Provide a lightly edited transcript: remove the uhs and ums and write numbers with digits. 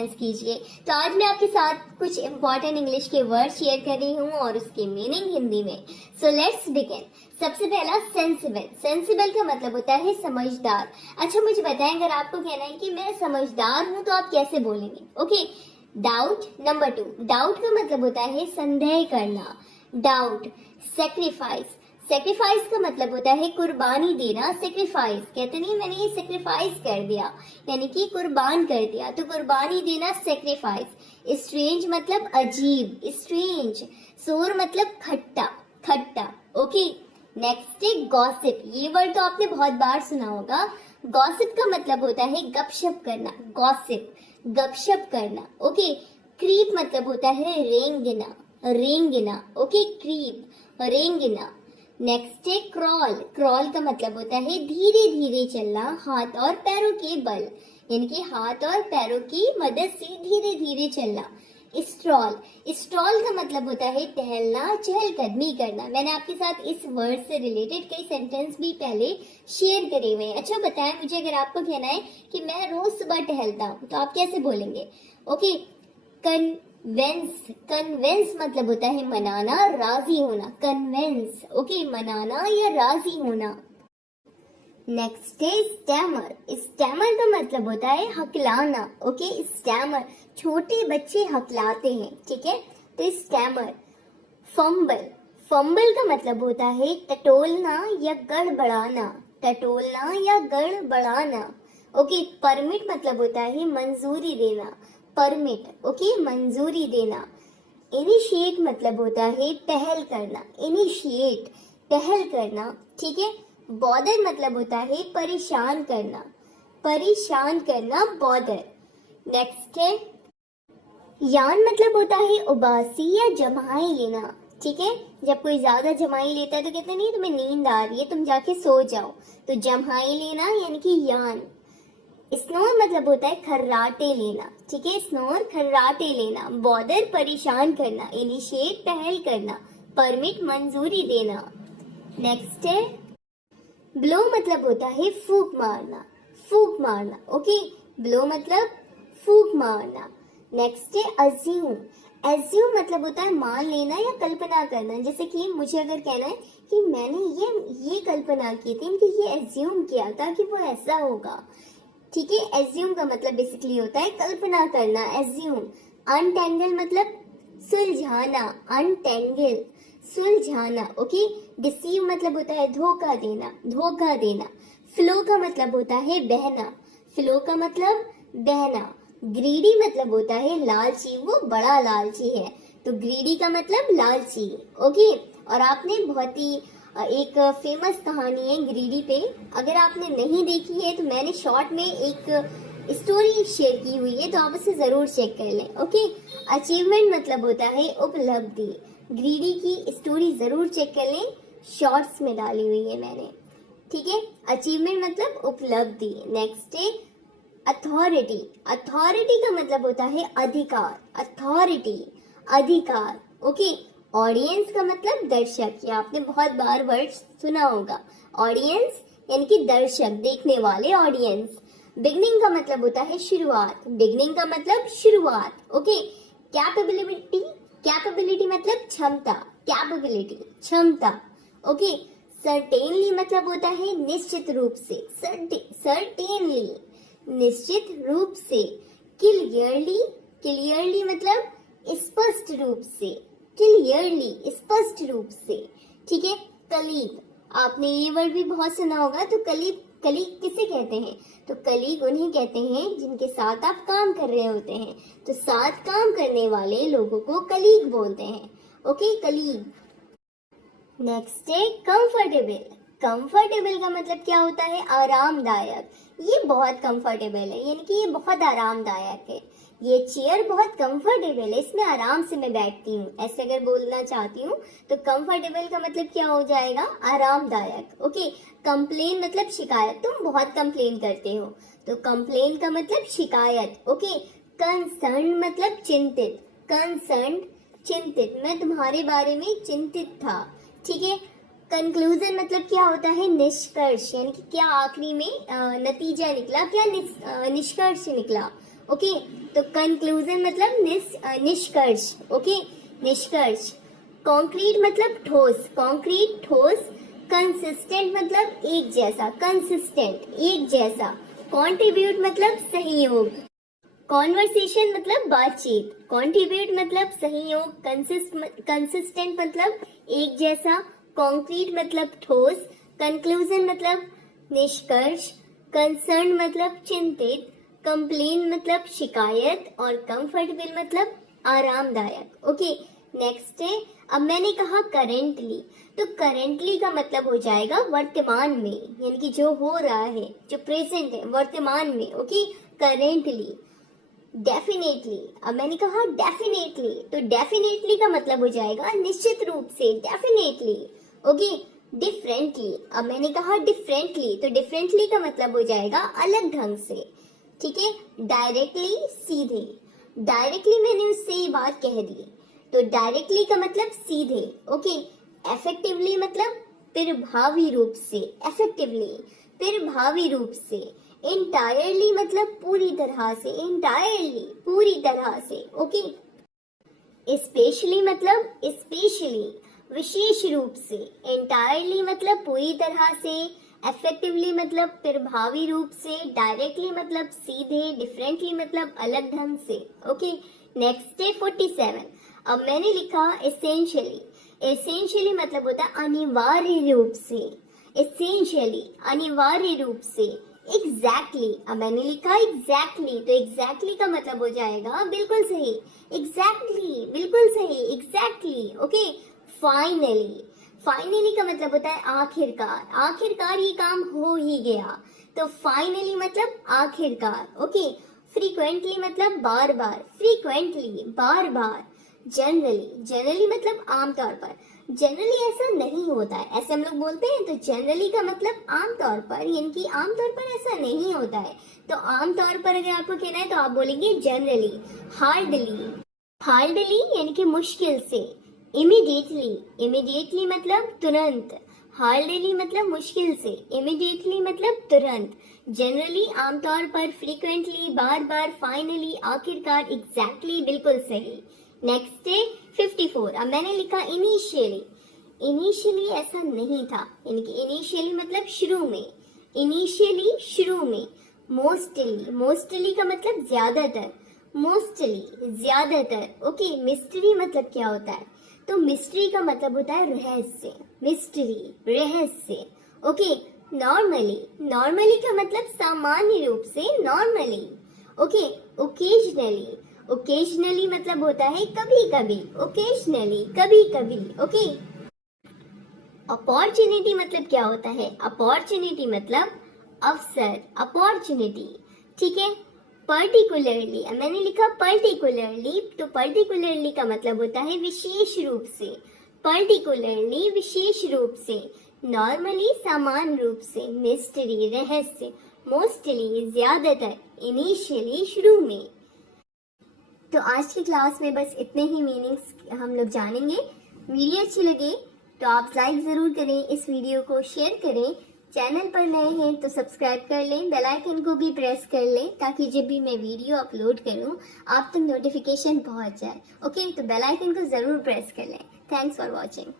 Sentence कीजिए। तो आज मैं आपके साथ कुछ इंपॉर्टेंट इंग्लिश के वर्ड शेयर कर रही हूँ और उसकी मीनिंग हिंदी में। So let's begin. सबसे पहला सेंसिबल। सेंसिबल का मतलब होता है समझदार। अच्छा मुझे बताएं, अगर आपको कहना है कि मैं समझदार हूँ तो आप कैसे बोलेंगे? Okay, doubt. नंबर 2, डाउट का मतलब होता है संदेह करना। डाउट। सेक्रीफाइस। सेक्रीफाइस का मतलब होता है कुर्बानी देना। सेक्रीफाइस कहते नहीं मैंने ये सेक्रीफाइस कर दिया, यानी कि कुर्बान कर दिया, तो कुर्बानी देना सेक्रीफाइस। स्ट्रेंज मतलब अजीब, स्ट्रेंज। सोर मतलब खट्टा, खट्टा। ओके, नेक्स्ट है गॉसिप। ये वर्ड तो आपने बहुत बार सुना होगा। गॉसिप का मतलब होता है गपशप करना। गॉसिप, गपशप करना। ओके, क्रीप मतलब होता है रेंगना, रेंगना। ओके, क्रीप, रेंगना। नेक्स्ट है क्रॉल। क्रॉल का मतलब होता है धीरे धीरे चलना, हाथ और पैरों के बल, यानी कि हाथ और पैरों की मदद से धीरे धीरे चलना। स्ट्रॉल। स्ट्रॉल का मतलब होता है टहलना, चहलकदमी करना। मैंने आपके साथ इस वर्ड से रिलेटेड कई सेंटेंस भी पहले शेयर करे हुए हैं। अच्छा बताएं मुझे, अगर आपको कहना है कि मैं रोज सुबह टहलता हूँ तो आप कैसे बोलेंगे? Okay, convince. कन्वेंस मतलब होता है मनाना, राजी होना। कन्वेंस। ओके, मनाना या राजी होना। नेक्स्ट है स्टैमर। स्टैमर का मतलब होता है हकलाना। ओके, स्टैमर, छोटे बच्चे हकलाते हैं, ठीक है, तो स्टैमर। फंबल। फंबल का मतलब होता है टटोलना या गड़बड़ाना। टटोलना या गड़बड़ाना। ओके, परमिट मतलब होता है मंजूरी देना। परमिट। ओके, मंजूरी देना। इनिशिएट मतलब होता है पहल करना। इनिशिएट, पहल करना, ठीक है। बॉदर मतलब होता है परेशान करना। परेशान करना, बॉदर। नेक्स्ट है यान। मतलब होता है उबासी या जमाई लेना, ठीक है। जब कोई ज्यादा जमाई लेता है तो कहते नहीं तुम्हें नींद आ रही है, तुम जाके सो जाओ, तो जमाई लेना यानी कि यान। स्नोर मतलब होता है खर्राटे लेना, ठीक है। स्नोर, खर्राटे लेना। बॉदर, परेशान करना। इनिशिएट, पहल करना। परमिट, मंजूरी देना। नेक्स्ट है ब्लो। मतलब होता है फूंक मारना। फूंक मारना। ओके, ब्लो मतलब फूंक मारना। नेक्स्ट है अज्यूम। एज्यूम मतलब होता है मान लेना या कल्पना करना। जैसे कि मुझे अगर कहना है कि मैंने ये कल्पना की थी कि ये एज्यूम किया था कि वो ऐसा होगा, ठीक है। एज्यूम का मतलब बेसिकली होता है कल्पना करना। एज्यूम। अनटेंगल मतलब सुलझाना। अनटेंगल, सुलझाना। ओके, डिसीव मतलब होता है धोखा देना, धोखा देना। फ्लो का मतलब होता है बहना। फ्लो का मतलब बहना। ग्रीडी मतलब होता है लालची, वो बड़ा लालची है, तो ग्रीडी का मतलब लालची। ओके, और आपने बहुत ही एक फेमस कहानी है ग्रीडी पे, अगर आपने नहीं देखी है तो मैंने शॉर्ट में एक स्टोरी शेयर की हुई है, तो आप उसे जरूर चेक कर लें। ओके, अचीवमेंट मतलब होता है उपलब्धि। ग्रीडी की स्टोरी जरूर चेक कर लें, शॉर्ट्स में डाली हुई है मैंने, ठीक है। अचीवमेंट मतलब उपलब्धि। नेक्स्ट है अथॉरिटी। अथॉरिटी का मतलब होता है अधिकार। अथॉरिटी, अधिकार। ओके, ऑडियंस का मतलब दर्शक, ये आपने बहुत बार वर्ड सुना होगा। ऑडियंस यानी कि दर्शक, देखने वाले, ऑडियंस। बिगनिंग का मतलब होता है शुरुआत। बिगनिंग का मतलब शुरुआत। Okay, capability. कैपेबिलिटी मतलब क्षमता। कैपेबिलिटी, क्षमता। ओके, सर्टेनली मतलब होता है निश्चित रूप से। सर्टेनली, निश्चित रूप से। क्लियरली। क्लियरली मतलब स्पष्ट रूप से। क्लियरली, स्पष्ट रूप से, ठीक है। कलीग, आपने ये वर्ड भी बहुत सुना होगा। तो कलीग, कलीग किसे कहते हैं? तो कलीग उन्हें कहते हैं जिनके साथ आप काम कर रहे होते हैं, तो साथ काम करने वाले लोगों को कलीग बोलते हैं। Okay, colleague. नेक्स्ट है कंफर्टेबल। कंफर्टेबल का मतलब क्या होता है? आरामदायक। ये बहुत कंफर्टेबल है, यानी कि ये बहुत आरामदायक है। ये चेयर बहुत कंफर्टेबल है, इसमें आराम से मैं बैठती हूँ, ऐसे अगर बोलना चाहती हूँ तो कंफर्टेबल का मतलब क्या हो जाएगा? आरामदायक। ओके, कंप्लेन मतलब शिकायत, तुम बहुत कंप्लेन करते हो, तो कंप्लेन का मतलब शिकायत। ओके, कंसर्न मतलब चिंतित। कंसर्न, चिंतित, मैं तुम्हारे बारे में चिंतित था, ठीक है। कंक्लूजन मतलब क्या होता है? निष्कर्ष, यानी कि क्या आखिरी में नतीजा निकला, क्या निष्कर्ष निकला। ओके, तो कंक्लूजन मतलब निष्कर्ष, ओके, निष्कर्ष। कॉन्क्रीट मतलब ठोस, कॉन्क्रीट ठोस। कंसिस्टेंट मतलब एक जैसा, कंसिस्टेंट एक जैसा। कंट्रीब्यूट मतलब सहयोग। कॉन्वर्सेशन मतलब बातचीत, कंट्रीब्यूट मतलब सहयोग। कंसिस्टेंट मतलब एक जैसा। कॉन्क्रीट मतलब ठोस। कंक्लूजन मतलब निष्कर्ष। कंसर्न मतलब चिंतित। कंप्लेन मतलब शिकायत। और कंफर्टेबल मतलब आरामदायक। ओके, नेक्स्ट है, अब मैंने कहा करेंटली, तो करेंटली का मतलब हो जाएगा वर्तमान में, यानी कि जो हो रहा है, जो प्रेजेंट है, वर्तमान में। Okay, currently. डेफिनेटली, अब मैंने कहा डेफिनेटली, तो डेफिनेटली का मतलब हो जाएगा निश्चित रूप से, डेफिनेटली। ओके, डिफरेंटली, अब मैंने कहा डिफरेंटली, तो डिफरेंटली का मतलब हो जाएगा अलग ढंग से। ठीक है, डायरेक्टली सीधे, डायरेक्टली मैंने उससे ये बात कह दी, तो डायरेक्टली का मतलब सीधे। ओके, इफेक्टिवली मतलब प्रभावी रूप से, इफेक्टिवली प्रभावी रूप से। इंटायरली मतलब पूरी तरह से, इंटायरली पूरी तरह से। ओके, स्पेशली मतलब स्पेशली विशेष रूप से। इंटायरली मतलब पूरी तरह से। इफेक्टिवली मतलब प्रभावी रूप से। डायरेक्टली मतलब सीधे। डिफरेंटली मतलब अलग ढंग से। ओके, नेक्स्ट है 47। अब मैंने लिखा एसेंशियली, एसेंशियली मतलब होता है अनिवार्य रूप से। एसेंशियली अनिवार्य रूप से। एग्जैक्टली, अब मैंने लिखा एग्जैक्टली, तो एग्जैक्टली का मतलब हो जाएगा बिल्कुल सही। एग्जैक्टली बिल्कुल सही, एग्जैक्टली। ओके, फाइनली, फाइनली का मतलब होता है आखिरकार, आखिरकार ये काम हो ही गया, तो फाइनली मतलब आखिरकार। ओके, फ्रीक्वेंटली मतलब बार बार, फ्रीक्वेंटली बार बार। जनरली, जनरली मतलब आमतौर पर। जनरली ऐसा नहीं होता है, ऐसे हम लोग बोलते हैं, तो जनरली का मतलब आमतौर पर, यानी कि आमतौर पर ऐसा नहीं होता है। तो आमतौर पर अगर आपको कहना है तो आप बोलेंगे जनरली। हार्डली, हार्डली यानी कि मुश्किल से। इमीडिएटली, इमीडिएटली मतलब तुरंत। हार्डली मतलब मुश्किल से। इमीडिएटली मतलब तुरंत। जनरली आमतौर पर। फ्रीक्वेंटली बार बार। फाइनली आखिरकार। एग्जैक्टली बिल्कुल सही। नेक्स्ट है 54। अब मैंने लिखा इनिशियली, इनिशियली ऐसा नहीं था, यानी कि इनिशियली मतलब शुरू में, इनिशियली शुरू में। मोस्टली, मोस्टली का मतलब ज्यादातर, मोस्टली ज्यादातर। ओके, मिस्ट्री मतलब क्या होता है, तो मिस्ट्री का मतलब होता है रहस्य, मिस्ट्री रहस्य। ओके, नॉर्मली, नॉर्मली का मतलब सामान्य रूप से, नॉर्मली। ओके, ओकेजनली, ओकेजनली मतलब होता है कभी कभी, ओकेजनली कभी कभी। ओके, अपॉर्चुनिटी मतलब क्या होता है, अपॉर्चुनिटी मतलब अवसर, अपॉर्चुनिटी। ठीक है, पर्टिकुलरली, मैंने लिखा पर्टिकुलरली, तो पर्टिकुलरली का मतलब होता है विशेष रूप से, पर्टिकुलरली विशेष रूप से। नॉर्मली सामान्य रूप से। मिस्ट्री रहस्य। मोस्टली ज्यादातर। इनिशियली शुरू में। तो आज की क्लास में बस इतने ही मीनिंग्स हम लोग जानेंगे। वीडियो अच्छी लगे तो आप लाइक ज़रूर करें, इस वीडियो को शेयर करें। चैनल पर नए हैं तो सब्सक्राइब कर लें, बेल आइकन को भी प्रेस कर लें ताकि जब भी मैं वीडियो अपलोड करूं आप तक नोटिफिकेशन पहुंच जाए। ओके, तो बेल आइकन को ज़रूर प्रेस कर लें। Thanks for watching.